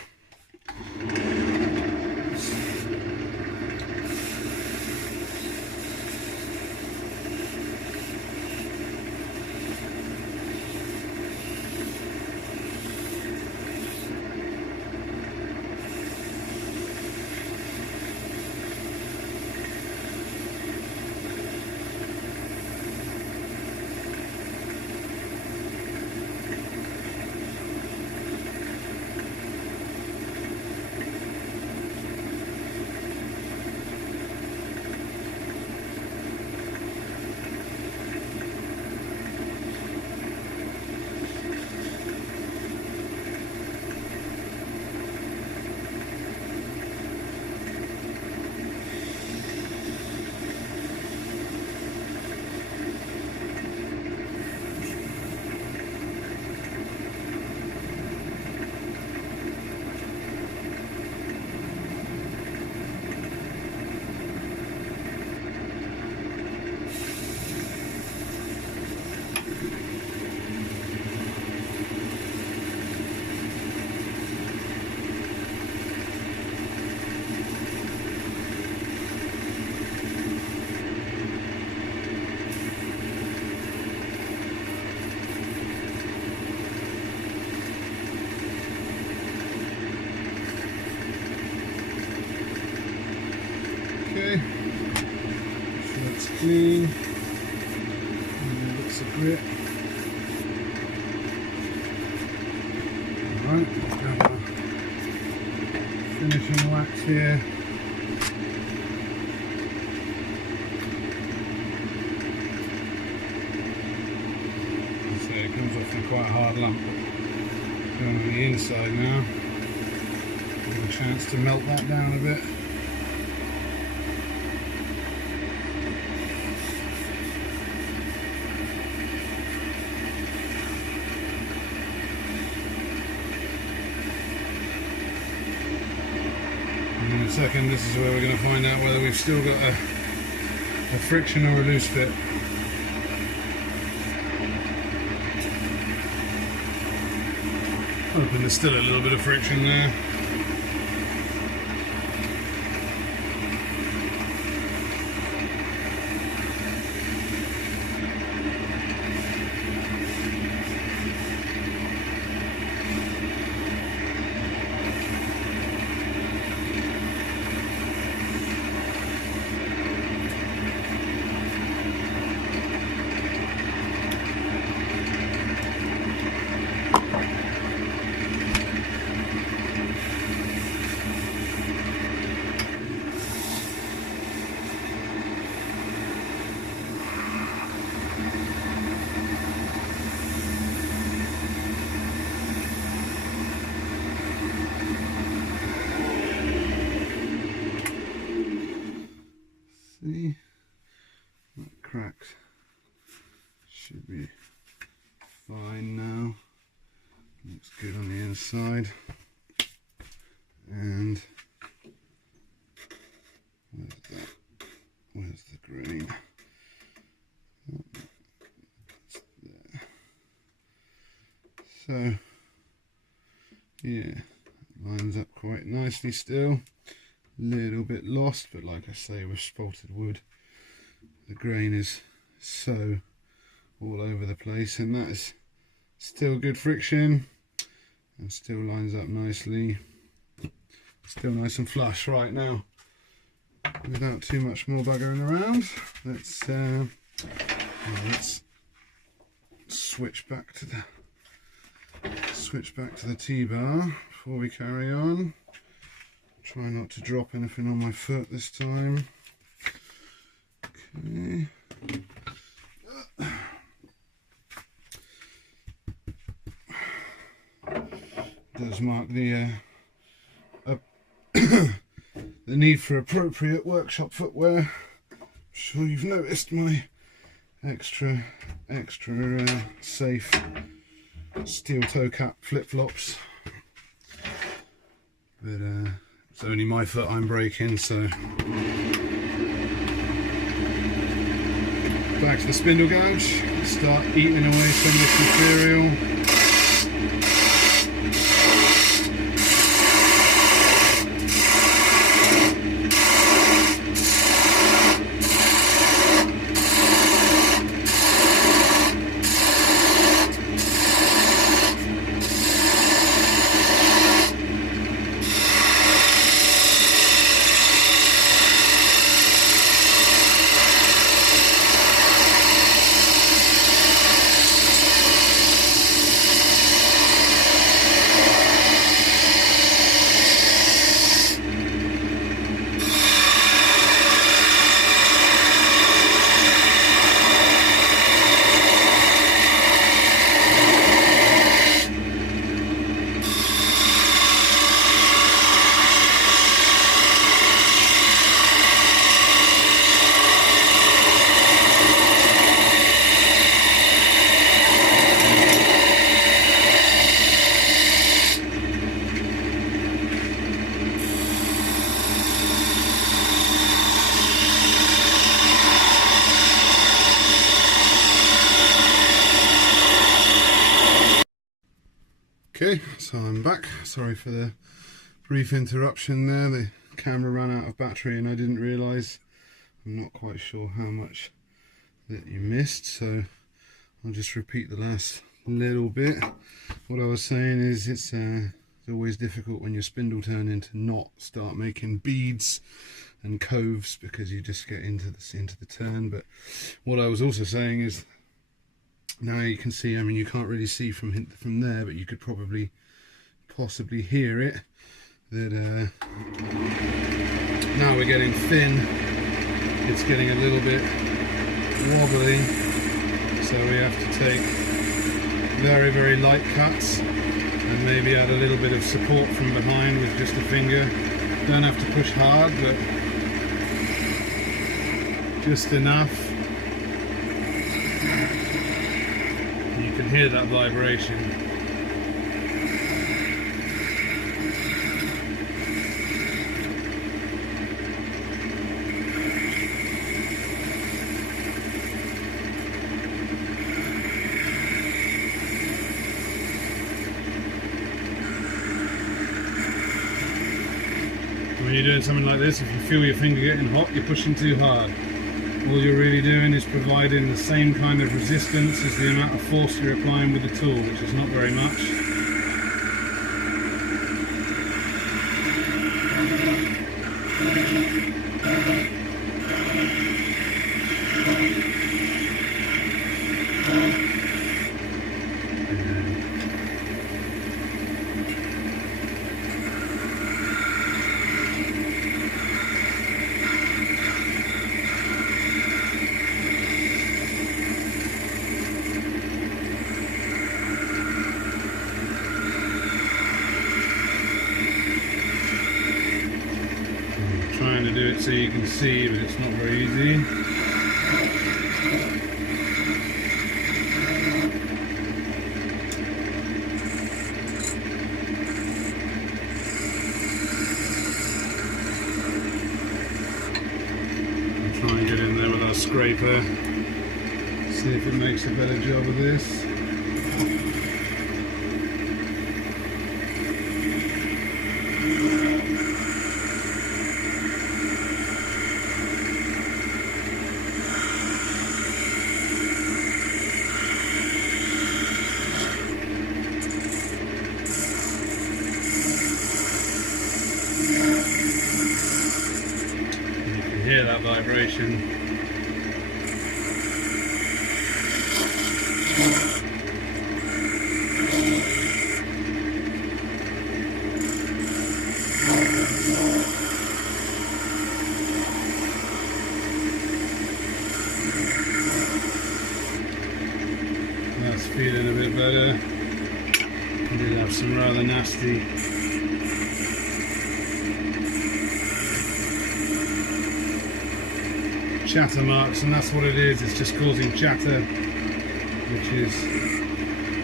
Okay, so that's clean, and lots of grit. Alright, let's grab our finishing wax here. So it comes off in quite a hard lump, but going on the inside now. Give a chance to melt that down a bit. In a second, this is where we're going to find out whether we've still got a friction or a loose fit. Hoping there's still a little bit of friction there. See, that cracks. Should be fine now. Looks good on the inside. And where's that? Where's the grain? That's there. So yeah, lines up quite nicely still. Little bit lost, but like I say, with spalted wood, the grain is so all over the place, and that is still good friction and still lines up nicely, still nice and flush. Right now, without too much more buggering around, let's switch back to the T-bar before we carry on. Try not to drop anything on my foot this time. Okay. does mark the the need for appropriate workshop footwear. I'm sure you've noticed my extra safe steel toe cap flip-flops, but it's only my foot I'm breaking, so back to the spindle gouge. Start eating away some of this material. Okay, so I'm back. Sorry for the brief interruption there. The camera ran out of battery and I didn't realise. I'm not quite sure how much that you missed, so I'll just repeat the last little bit. What I was saying is it's always difficult when your spindle turning to not start making beads and coves, because you just get into the turn. But what I was also saying is, now you can see, I mean, you can't really see from there, but you could possibly hear it, that now we're getting thin, it's getting a little bit wobbly, so we have to take very, very light cuts and maybe add a little bit of support from behind with just a finger. Don't have to push hard, but just enough. You can hear that vibration. When you're doing something like this, if you feel your finger getting hot, you're pushing too hard. All you're really doing is providing the same kind of resistance as the amount of force you're applying with the tool, which is not very much. Trying to do it so you can see, but it's not very easy. We'll try and get in there with our scraper, see if it makes a better job of this. Hear that vibration. better. I did have some rather nasty chatter marks, and that's what it is. It's just causing chatter, which is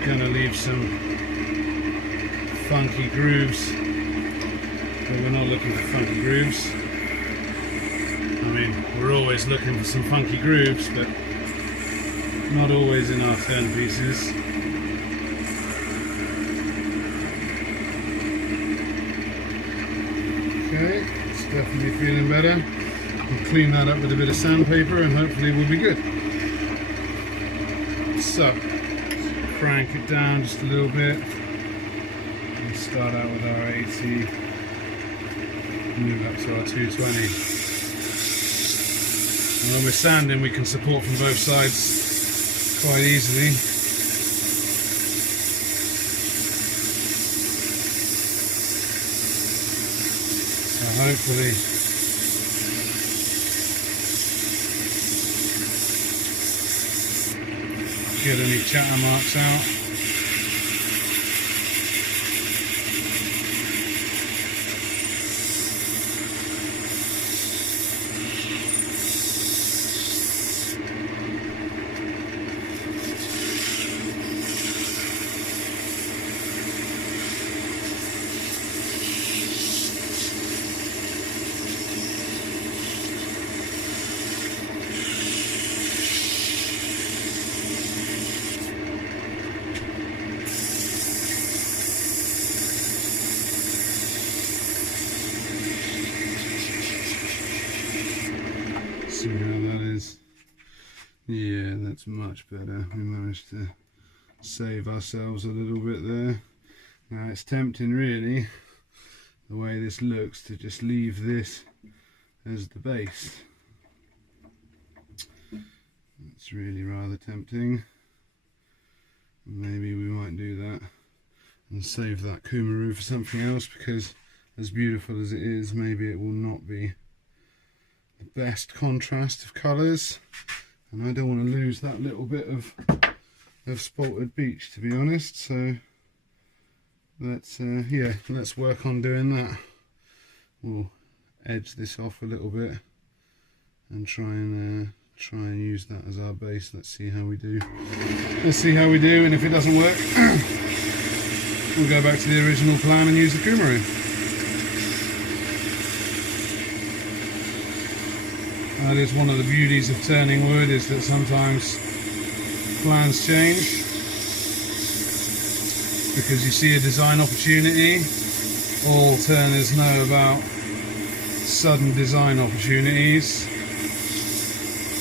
going to leave some funky grooves. But we're not looking for funky grooves. I mean, we're always looking for some funky grooves, but not always in our turn pieces. Okay, it's definitely feeling better. We'll clean that up with a bit of sandpaper and hopefully we'll be good. So, crank it down just a little bit. And start out with our 80, move up to our 220. And when we're sanding, we can support from both sides quite easily. So hopefully get any chatter marks out. See how that is. Yeah, that's much better. We managed to save ourselves a little bit there. Now it's tempting really, the way this looks, to just leave this as the base. It's really rather tempting. Maybe we might do that and save that kumaru for something else, because as beautiful as it is, maybe it will not be the best contrast of colours, and I don't want to lose that little bit of spalted beech, to be honest. So let's yeah, let's work on doing that. We'll edge this off a little bit and try and use that as our base. Let's see how we do. Let's see how we do, and if it doesn't work, we'll go back to the original plan and use the kumaru. That is one of the beauties of turning wood, is that sometimes plans change because you see a design opportunity. All turners know about sudden design opportunities.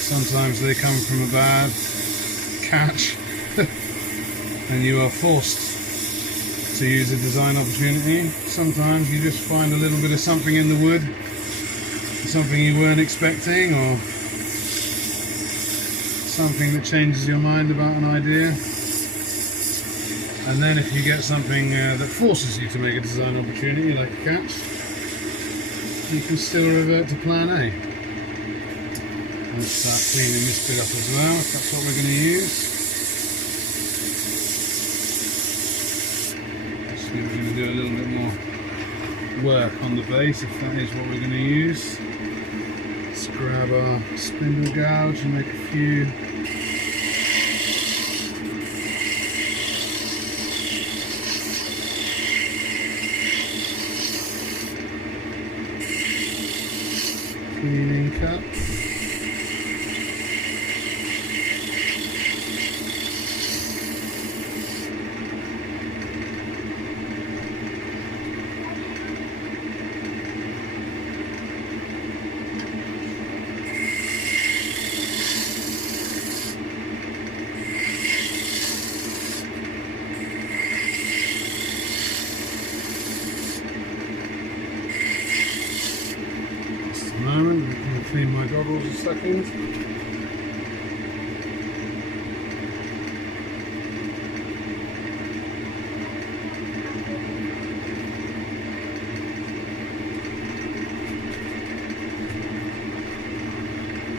Sometimes they come from a bad catch and you are forced to use a design opportunity. Sometimes you just find a little bit of something in the wood, something you weren't expecting, or something that changes your mind about an idea. And then if you get something that forces you to make a design opportunity, like a catch, you can still revert to plan A. And start cleaning this bit up as well, if that's what we're going to use. Actually, we're going to do a little bit more work on the base, if that is what we're going to use. Let's grab our spindle gouge and make a few. Cleaning cuts. Moment. I'm going to clean my goggles a second.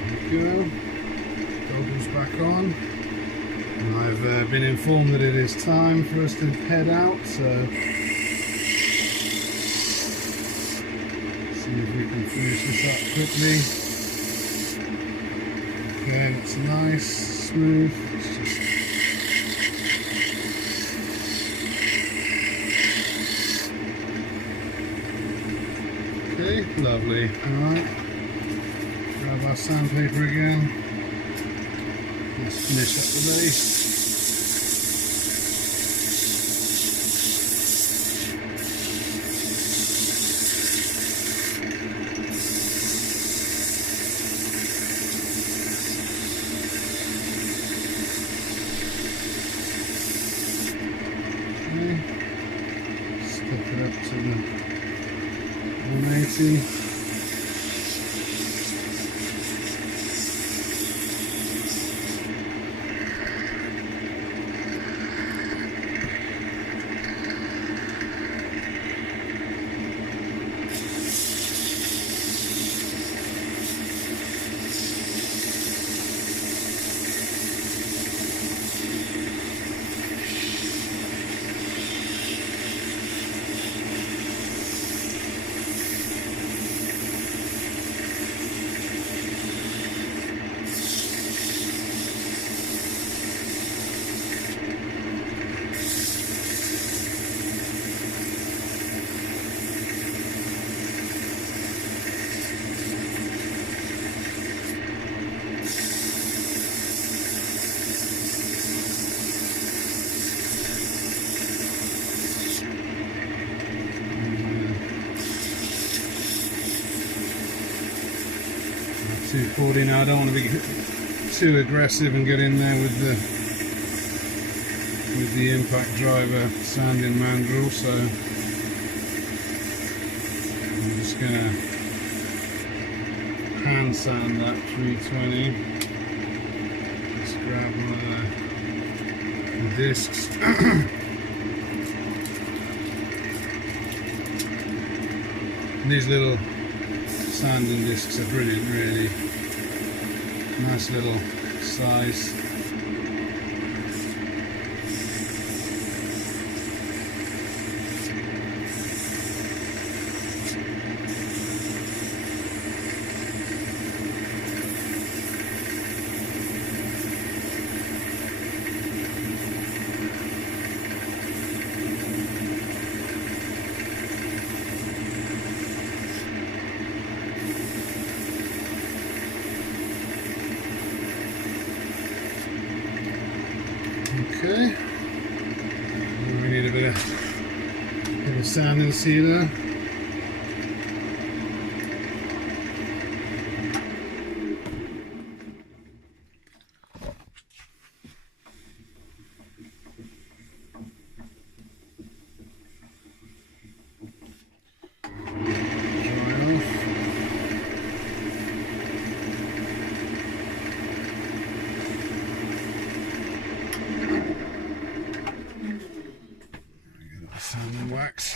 There we go. Goggles back on. And I've I've been informed that it is time for us to head out, so see if we can finish this up quickly. Okay, that's nice, smooth. Okay, lovely. Alright, grab our sandpaper again. Let's finish up the base. Step it up to the 180. .240 now. I don't want to be too aggressive and get in there with the impact driver sanding mandrel, so I'm just going to hand sand that 320. Let's grab one of the discs. And these little sanding discs are brilliant, really. Nice little size. Okay, we need a bit of sand and sealer. Sand and wax.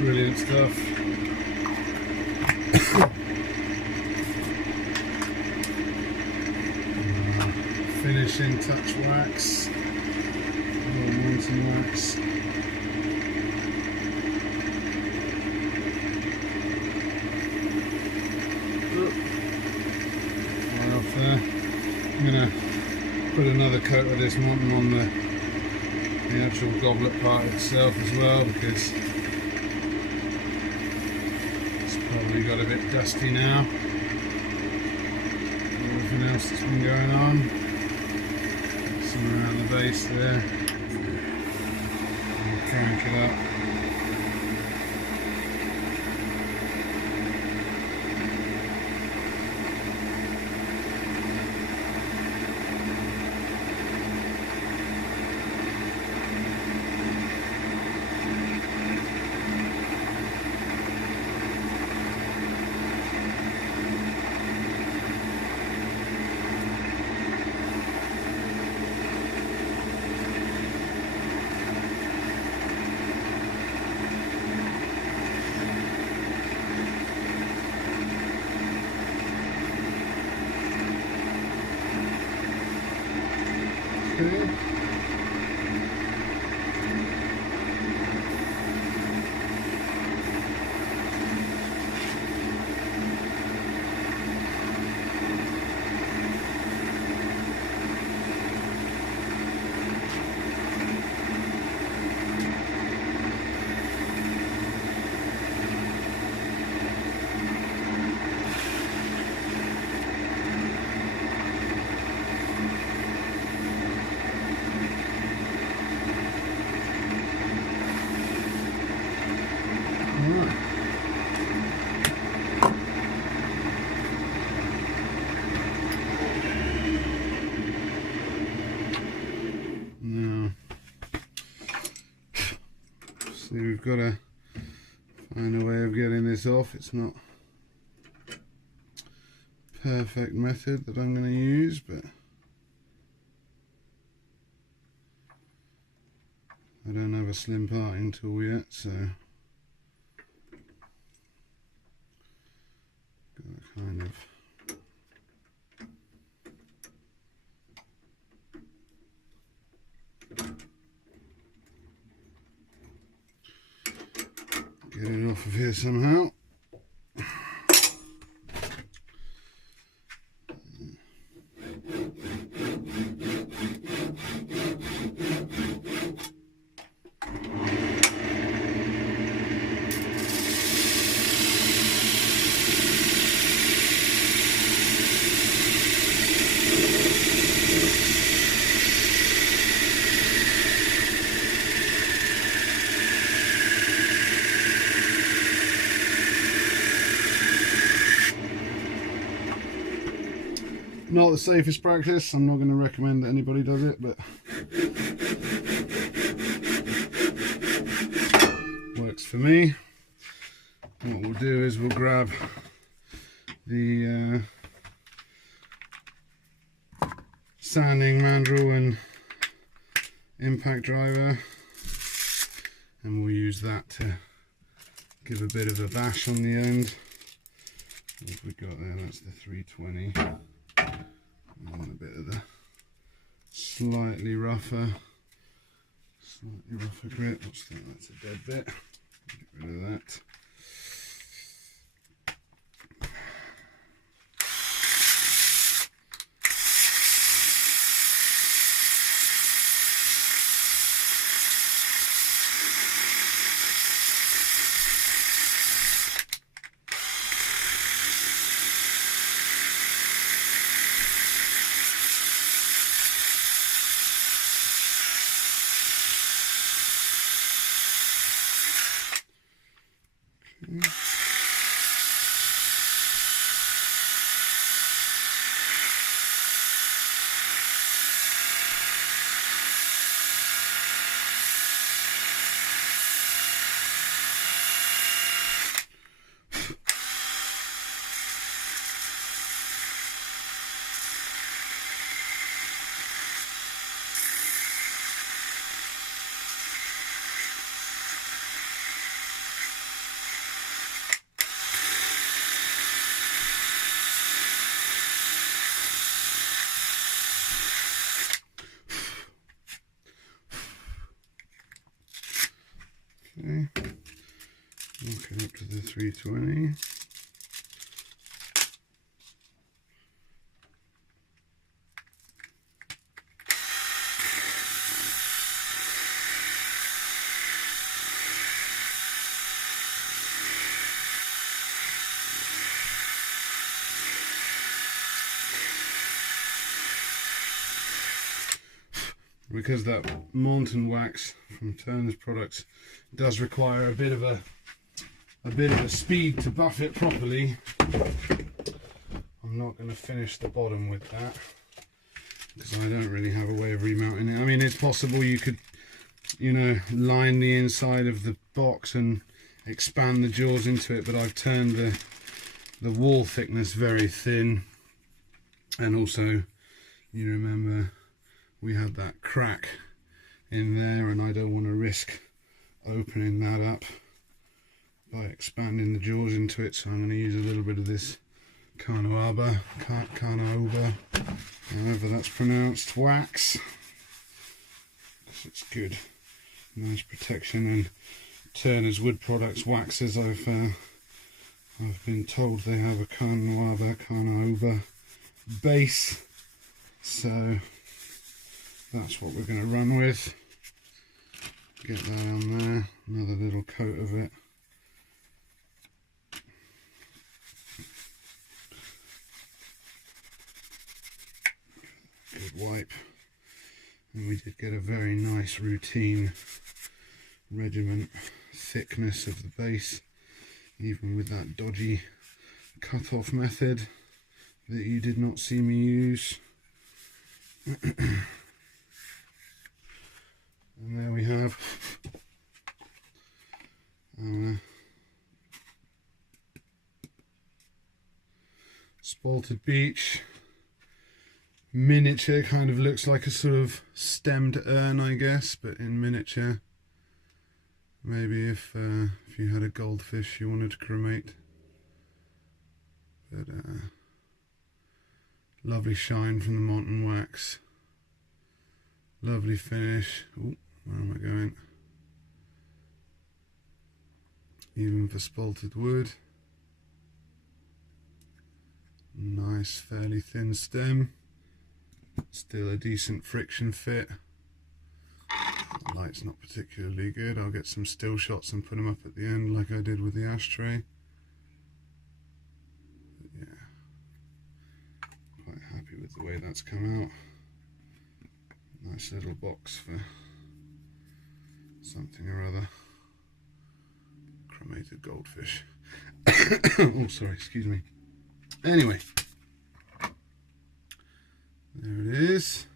Brilliant stuff. Finishing touch wax, mountain wax. Right off there. I'm going to put another coat of this mountain on the actual goblet part itself as well, because it's probably got a bit dusty now. Everything else that's been going on. Some around the base there. I'll crank it up. Now, see, we've got to find a way of getting this off. It's not a perfect method that I'm going to use, but I don't have a slim parting tool yet, so got to kind of get it off of here somehow. Not the safest practice. I'm not going to recommend that anybody does it, but works for me. What we'll do is we'll grab the sanding mandrel and impact driver, and we'll use that to give a bit of a bash on the end. What have we got there? That's the 320. I want a bit of the slightly rougher grit. What's that? That's a dead bit. Get rid of that. Okay, working up to the 320. Because that molten wax from Turner's products does require a bit of a speed to buff it properly, I'm not going to finish the bottom with that because I don't really have a way of remounting it. I mean, it's possible you could, you know, line the inside of the box and expand the jaws into it, but I've turned the wall thickness very thin, and also, you remember, we had that crack in there, and I don't want to risk opening that up by expanding the jaws into it, so I'm going to use a little bit of this carnauba, however that's pronounced, wax, because it's good, nice protection. And Turner's wood products waxes, I've been told they have a carnauba base, so that's what we're going to run with. Get that on there, another little coat of it. Good wipe. And we did get a very nice routine regiment thickness of the base, even with that dodgy cut-off method that you did not see me use. And there we have spalted beech, miniature, kind of looks like a sort of stemmed urn, I guess, but in miniature. Maybe if you had a goldfish you wanted to cremate. But lovely shine from the molten wax, lovely finish. Ooh, where am I going? Even for spalted wood. Nice, fairly thin stem. Still a decent friction fit. The light's not particularly good. I'll get some still shots and put them up at the end like I did with the ashtray. But yeah, quite happy with the way that's come out. Nice little box for something or other. Cremated goldfish. Oh, sorry, excuse me. Anyway, there it is.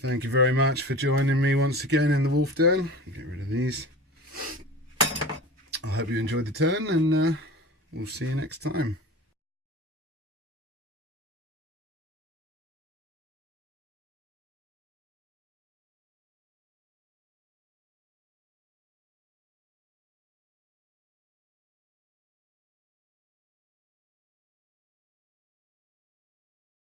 Thank you very much for joining me once again in the wolf den. Get rid of these. I hope you enjoyed the turn, and we'll see you next time.